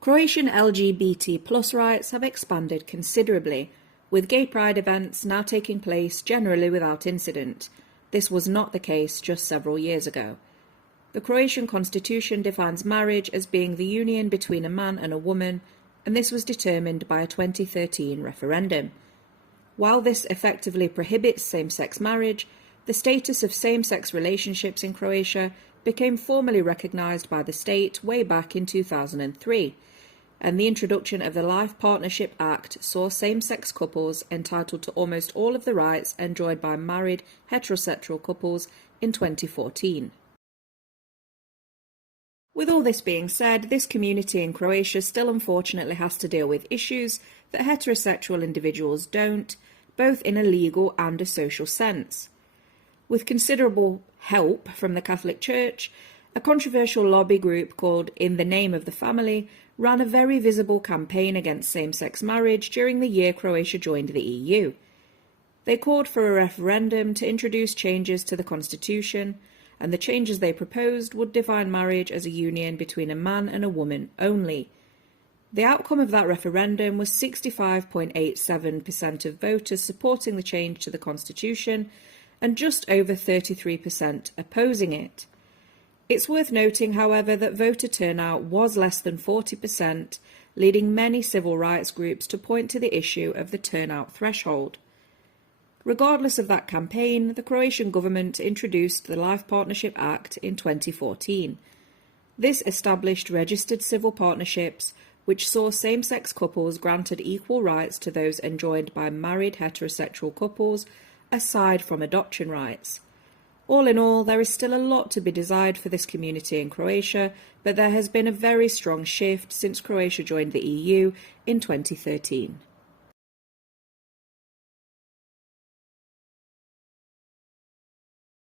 Croatian LGBT plus rights have expanded considerably, with gay pride events now taking place generally without incident. This was not the case just several years ago. The Croatian constitution defines marriage as being the union between a man and a woman, and this was determined by a 2013 referendum. While this effectively prohibits same-sex marriage, the status of same-sex relationships in Croatia became formally recognised by the state way back in 2003, and the introduction of the Life Partnership Act saw same-sex couples entitled to almost all of the rights enjoyed by married heterosexual couples in 2014. With all this being said, this community in Croatia still unfortunately has to deal with issues that heterosexual individuals don't, both in a legal and a social sense. With considerable help from the Catholic Church, a controversial lobby group called In the Name of the Family ran a very visible campaign against same-sex marriage during the year Croatia joined the EU. They called for a referendum to introduce changes to the constitution, and the changes they proposed would define marriage as a union between a man and a woman only. The outcome of that referendum was 65.87% of voters supporting the change to the constitution and just over 33% opposing it. It's worth noting, however, that voter turnout was less than 40%, leading many civil rights groups to point to the issue of the turnout threshold. Regardless of that campaign, the Croatian government introduced the Life Partnership Act in 2014. This established registered civil partnerships, which saw same-sex couples granted equal rights to those enjoyed by married heterosexual couples, aside from adoption rights. All in all, there is still a lot to be desired for this community in Croatia, but there has been a very strong shift since Croatia joined the EU in 2013.